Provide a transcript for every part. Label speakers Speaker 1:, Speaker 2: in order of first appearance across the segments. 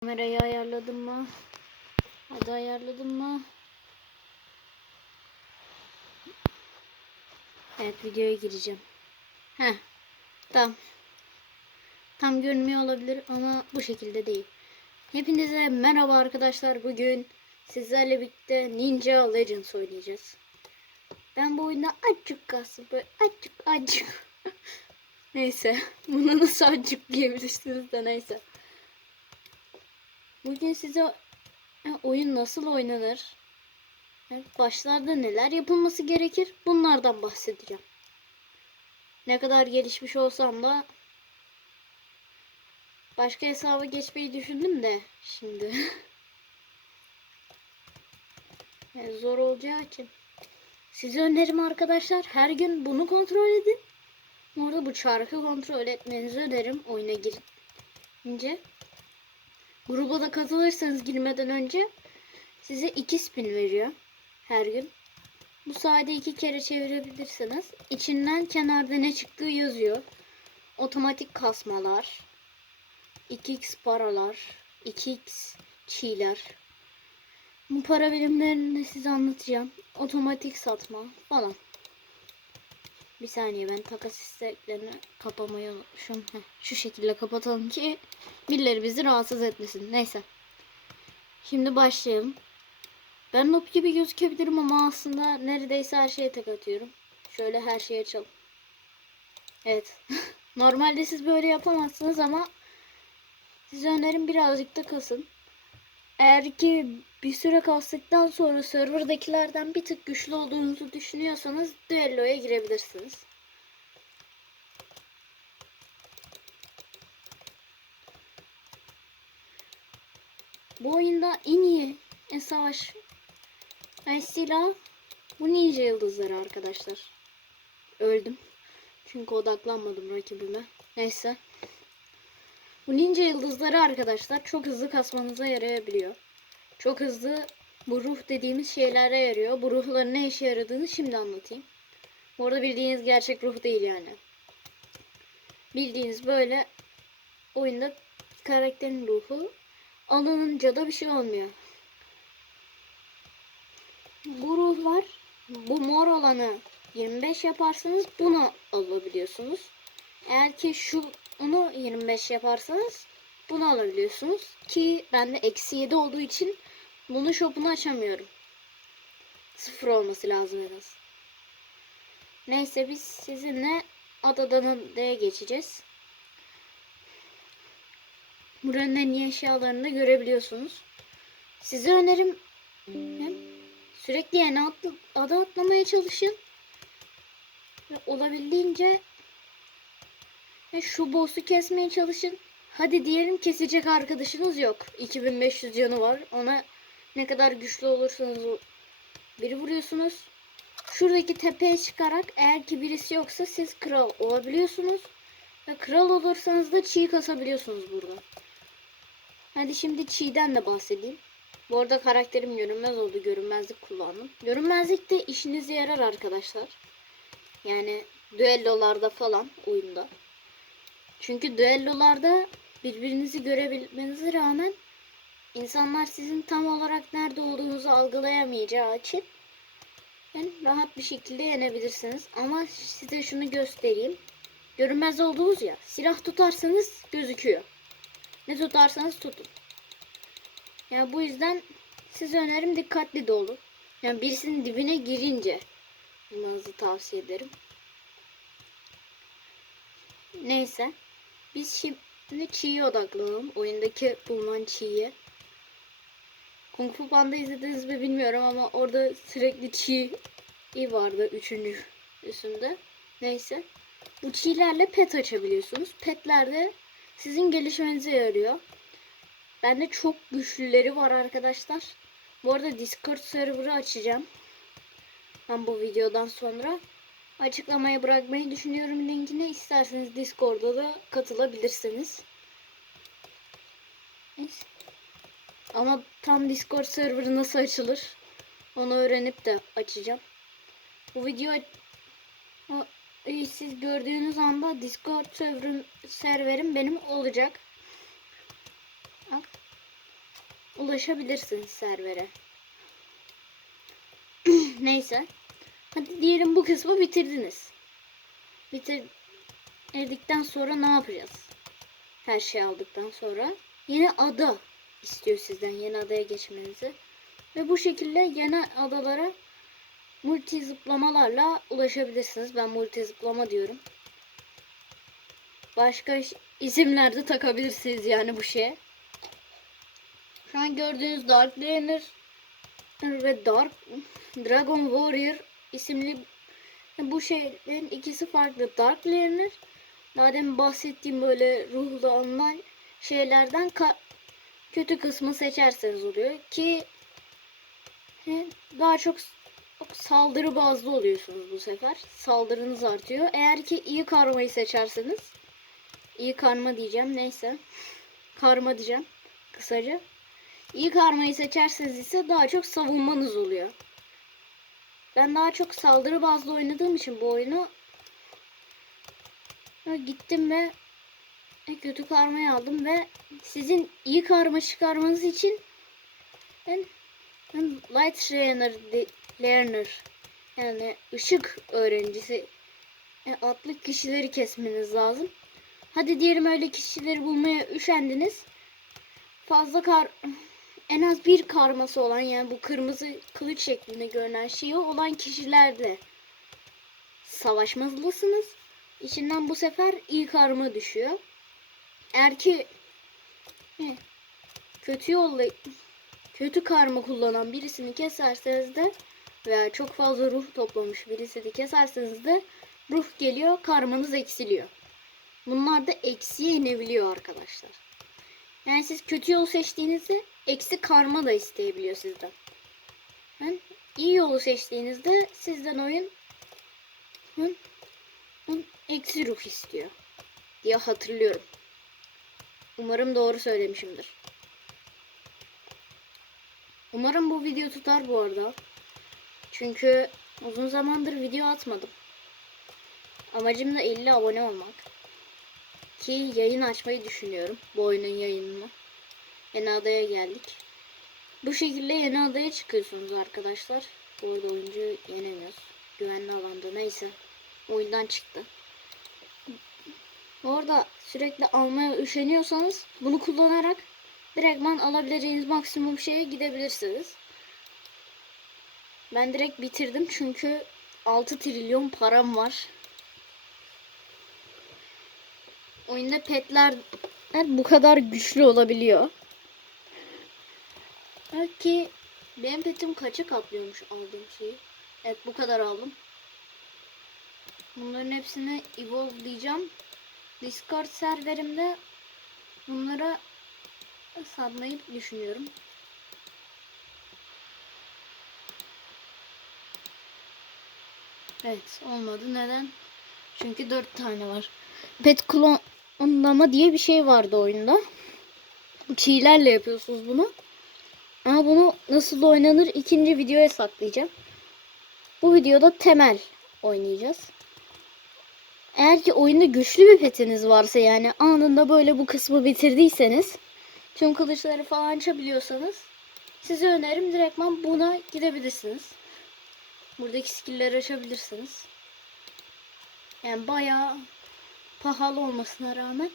Speaker 1: Kamerayı ayarladım mı? Hadi ayarladım mı? Evet videoya gireceğim. Heh. Tamam. Tam görünmüyor olabilir ama bu şekilde değil. Hepinize merhaba arkadaşlar. Bugün sizlerle birlikte Ninja Legends oynayacağız. Ben bu oyunda azıcık kalsın. Böyle azıcık azıcık. neyse. Buna nasıl azıcık diyebilirsiniz de neyse. Bugün size e, oyun nasıl oynanır? e, Başlarda neler yapılması gerekir? Bunlardan bahsedeceğim. Ne kadar gelişmiş olsam da başka hesaba geçmeyi düşündüm de şimdi. Yani zor olacağı için. Size önerim arkadaşlar her gün bunu kontrol edin. Orada bu çarkı kontrol etmenizi önerim oyuna girince. Gruba da katılırsanız girmeden önce size iki spin veriyor her gün. Bu sayede iki kere çevirebilirsiniz. İçinden kenarda ne çıktığı yazıyor. Otomatik kasmalar, 2x paralar, 2x çiğler. Bu para birimlerini size anlatacağım. Otomatik satma falan. Bir saniye ben takas isteklerini kapamayı unutmuşum. Heh, şu şekilde kapatalım ki birileri bizi rahatsız etmesin. Neyse. Şimdi başlayalım. Ben noob gibi gözükebilirim ama aslında neredeyse her şeye tek atıyorum. Şöyle her şeyi açalım. Evet. Normalde siz böyle yapamazsınız ama size önerim birazcık da kasın. Eğer ki bir süre kastıktan sonra serverdakilerden bir tık güçlü olduğunuzu düşünüyorsanız düelloya girebilirsiniz. Bu oyunda en iyi en savaş en silah bu ninja yıldızları arkadaşlar. Öldüm. Çünkü odaklanmadım rakibime. Neyse. Bu ninja yıldızları arkadaşlar çok hızlı kasmanıza yarayabiliyor. Çok hızlı bu ruh dediğimiz şeylere yarıyor. Bu ruhların ne işe yaradığını şimdi anlatayım. Bu arada bildiğiniz gerçek ruh değil yani. Bildiğiniz böyle oyunda karakterin ruhu alınınca da bir şey olmuyor. Bu ruhlar bu mor olanı 25 yaparsanız bunu alabiliyorsunuz. Eğer ki şu onu 25 yaparsanız bunu alabiliyorsunuz. Ki bende eksi 7 olduğu için bunun shop'unu açamıyorum. Sıfır olması lazım en az. Neyse biz sizinle adadan adaya geçeceğiz. Buranın en iyi eşyalarını da görebiliyorsunuz. Size önerim sürekli yeni atlı, ada atlamaya çalışın. Ve olabildiğince şu boss'u kesmeye çalışın. Hadi diyelim kesecek arkadaşınız yok. 2500 canı var. Ona ne kadar güçlü olursanız biri vuruyorsunuz. Şuradaki tepeye çıkarak eğer ki birisi yoksa siz kral olabiliyorsunuz. Ve kral olursanız da çiğ kasabiliyorsunuz burada. Hadi şimdi çiğden de bahsedeyim. Bu arada karakterim görünmez oldu. Görünmezlik kullandım. Görünmezlik de işinize yarar arkadaşlar. Yani düellolarda falan oyunda. Çünkü düellolarda birbirinizi görebilmenize rağmen insanlar sizin tam olarak nerede olduğunuzu algılayamayacağı için yani rahat bir şekilde yenebilirsiniz. Ama size şunu göstereyim. Görünmez olduğunuz ya. Silah tutarsanız gözüküyor. Ne tutarsanız tutun. Yani bu yüzden size önerim dikkatli de olun. Yani birisinin dibine girince bulmanızı tavsiye ederim. Neyse. Biz şimdi çiğye odaklanalım. Oyundaki bulunan çiğye. Kung Fu Panda izlediniz mi bilmiyorum ama orada sürekli çiğ vardı üçüncü üstünde. Neyse. Bu çiğlerle pet açabiliyorsunuz. Petlerde sizin gelişmenize yarıyor. Bende çok güçlüleri var arkadaşlar. Bu arada Discord server'ı açacağım. Ben bu videodan sonra açıklamaya bırakmayı düşünüyorum linkini. İsterseniz Discord'da da katılabilirsiniz. Ama tam Discord serverı nasıl açılır onu öğrenip de açacağım. Bu video o, siz gördüğünüz anda Discord server'ım, serverim benim olacak. Ulaşabilirsiniz servere. Neyse. Hadi diyelim bu kısmı bitirdiniz. Bitirdikten sonra ne yapacağız? Her şeyi aldıktan sonra yeni ada istiyor sizden yeni adaya geçmenizi. Ve bu şekilde yeni adalara multi zıplamalarla ulaşabilirsiniz. Ben multi zıplama diyorum. Başka isimler de takabilirsiniz yani bu şeye. Şu an gördüğünüz Dark Laner ve Dark Dragon Warrior isimli bu şeylerin ikisi farklı. Dark Laner daha bahsettiğim böyle ruhlu alınan şeylerden kötü kısmı seçerseniz oluyor ki daha çok saldırı bazlı oluyorsunuz bu sefer. Saldırınız artıyor. Eğer ki iyi karmayı seçerseniz iyi karma diyeceğim neyse. Karma diyeceğim kısaca. İyi karmayı seçerseniz ise daha çok savunmanız oluyor. Ben daha çok saldırı bazlı oynadığım için bu oyunu ha, gittim ve e, kötü karmayı aldım ve sizin iyi karma çıkarmanız için ben, ben Light Learner, Learner yani ışık öğrencisi e, adlı kişileri kesmeniz lazım. Hadi diyelim öyle kişileri bulmaya üşendiniz. Fazla kar en az bir karması olan yani bu kırmızı kılıç şeklinde görünen şeyi olan kişilerle savaşmalısınız. İçinden bu sefer iyi karma düşüyor. Eğer ki kötü yolla kötü karma kullanan birisini keserseniz de veya çok fazla ruh toplamış birisini keserseniz de ruh geliyor karmanız eksiliyor. Bunlar da eksiye inebiliyor arkadaşlar. Yani siz kötü yol seçtiğinizde eksi karma da isteyebiliyor sizden. Yani iyi yolu seçtiğinizde sizden oyun hı, hı, eksi ruh istiyor diye hatırlıyorum. Umarım doğru söylemişimdir. Umarım bu video tutar bu arada. Çünkü uzun zamandır video atmadım. Amacım da 50 abone olmak. Ki yayın açmayı düşünüyorum. Bu oyunun yayınını. Yeni adaya geldik. Bu şekilde yeni adaya çıkıyorsunuz arkadaşlar. Bu arada oyuncu yenemiyoruz. Güvenli alanda neyse. Oyundan çıktı. Orada sürekli almaya üşeniyorsanız bunu kullanarak direktman alabileceğiniz maksimum şeye gidebilirsiniz. Ben direkt bitirdim çünkü 6 trilyon param var. Oyunda petler bu kadar güçlü olabiliyor. Belki benim petim kaça kaplıyormuş aldığım şeyi. Evet bu kadar aldım. Bunların hepsini evolve diyeceğim. Discord serverimde bunlara satmayı düşünüyorum. Evet olmadı. Neden? Çünkü dört tane var. Pet klonlama diye bir şey vardı oyunda. Çiğlerle yapıyorsunuz bunu. Ama bunu nasıl oynanır ikinci videoya saklayacağım. Bu videoda temel oynayacağız. Eğer ki oyunda güçlü bir petiniz varsa yani anında böyle bu kısmı bitirdiyseniz tüm kılıçları falan açabiliyorsanız size önerim direktman buna gidebilirsiniz. Buradaki skill'leri açabilirsiniz. Yani bayağı pahalı olmasına rağmen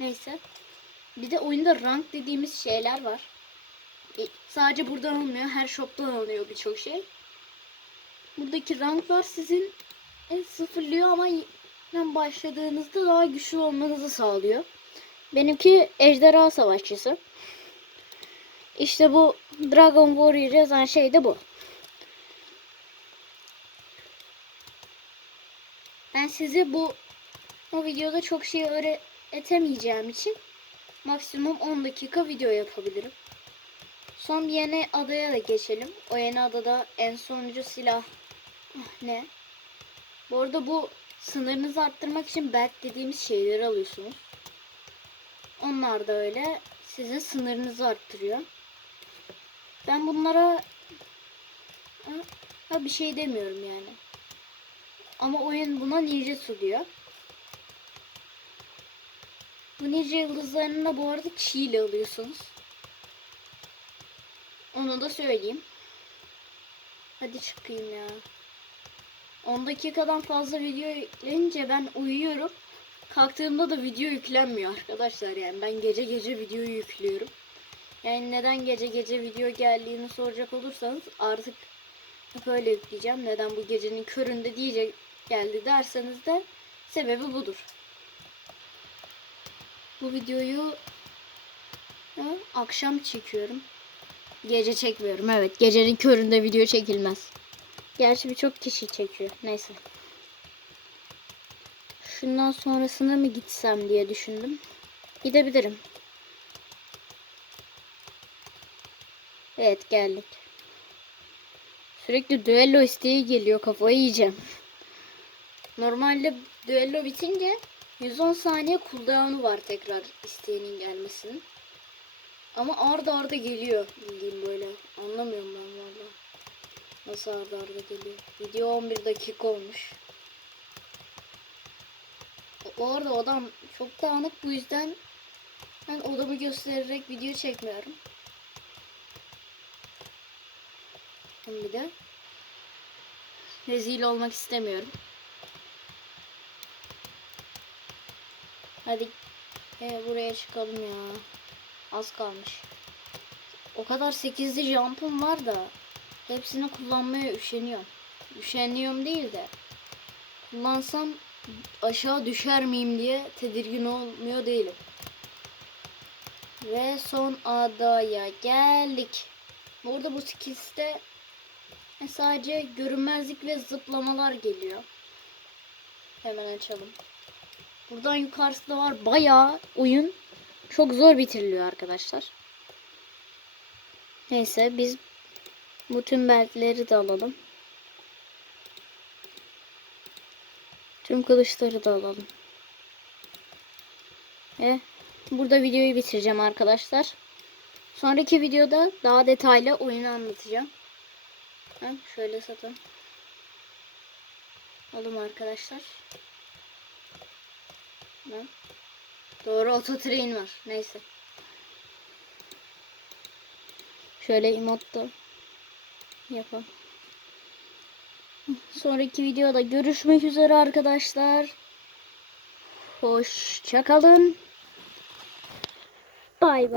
Speaker 1: neyse. Bir de oyunda rank dediğimiz şeyler var. Sadece buradan alınmıyor. Her shop'tan alınıyor birçok şey. Buradaki ranklar sizin e, sıfırlıyor ama başladığınızda daha güçlü olmanızı sağlıyor. Benimki ejderha savaşçısı. İşte bu Dragon Warrior yazan şey de bu. Ben size bu o videoda çok şey öğretemeyeceğim için maksimum 10 dakika video yapabilirim. Son bir yeni adaya da geçelim. O yeni adada en sonuncu silah ah, ne? Bu arada bu sınırınızı arttırmak için belt dediğimiz şeyleri alıyorsunuz. Onlar da öyle sizin sınırınızı arttırıyor. Ben bunlara ha, ha, bir şey demiyorum yani. Ama oyun buna ninjutsu diyor. Bu ninja yıldızlarını da bu arada çiğ ile alıyorsunuz. Onu da söyleyeyim. Hadi çıkayım ya. 10 dakikadan fazla video yüklenince ben uyuyorum. Kalktığımda da video yüklenmiyor arkadaşlar yani ben gece gece video yüklüyorum. Yani neden gece gece video geldiğini soracak olursanız artık böyle yükleyeceğim. Neden bu gecenin köründe diyecek geldi derseniz de sebebi budur. Bu videoyu ha, akşam çekiyorum. Gece çekmiyorum. Evet, gecenin köründe video çekilmez. Gerçi birçok kişi çekiyor. Neyse. Şundan sonrasına mı gitsem diye düşündüm. Gidebilirim. Evet geldik. Sürekli düello isteği geliyor. Kafayı yiyeceğim. Normalde düello bitince 110 saniye cooldown'u var tekrar isteğinin gelmesinin. Ama arda arda geliyor bildiğim böyle. Anlamıyorum ben valla. Nasıl arda arda geliyor. Video 11 dakika olmuş. O arada odam çok dağınık bu yüzden ben odamı göstererek video çekmiyorum. Bir de rezil olmak istemiyorum. Hadi e, buraya çıkalım ya. Az kalmış. O kadar 8'li jump'ım var da hepsini kullanmaya üşeniyorum. Üşeniyorum değil de kullansam aşağı düşer miyim diye tedirgin olmuyor değilim. Ve son adaya geldik. Burada bu skills'te sadece görünmezlik ve zıplamalar geliyor. Hemen açalım. Buradan yukarısı da var. Bayağı oyun çok zor bitiriliyor arkadaşlar. Neyse biz bütün beltleri de alalım. Tüm kılıçları da alalım. Ve burada videoyu bitireceğim arkadaşlar. Sonraki videoda daha detaylı oyunu anlatacağım. Ha, şöyle satın. Alım arkadaşlar. Ha. Doğru ototrain var. Neyse. Şöyle emotte yapalım. Sonraki videoda görüşmek üzere arkadaşlar. Hoşçakalın. Bay bay.